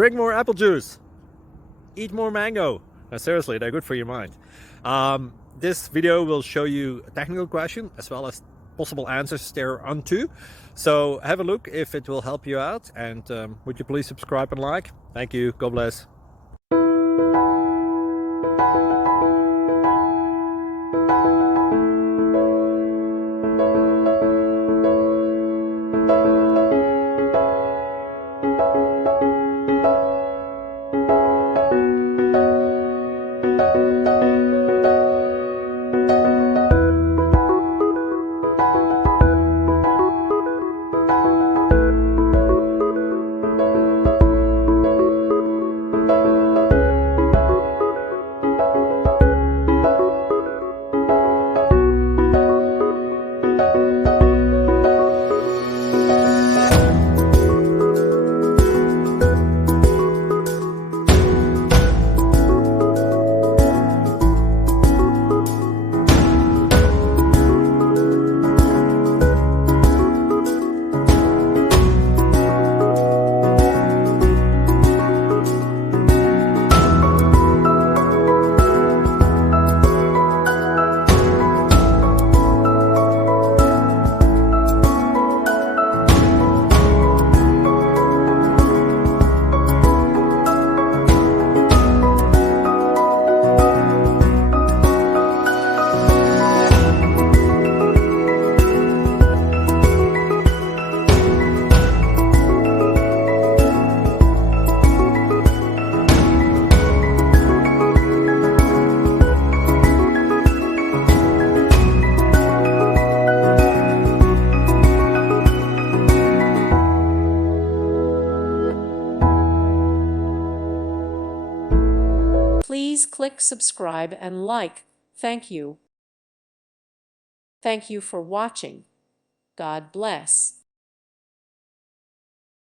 Drink more apple juice. Eat more mango. No, seriously, they're good for your mind. This video will show you a technical question as well as possible answers thereunto. So have a look if it will help you out, and would you please subscribe and like? Thank you. God bless. Please click subscribe and like. Thank you. Thank you for watching. God bless.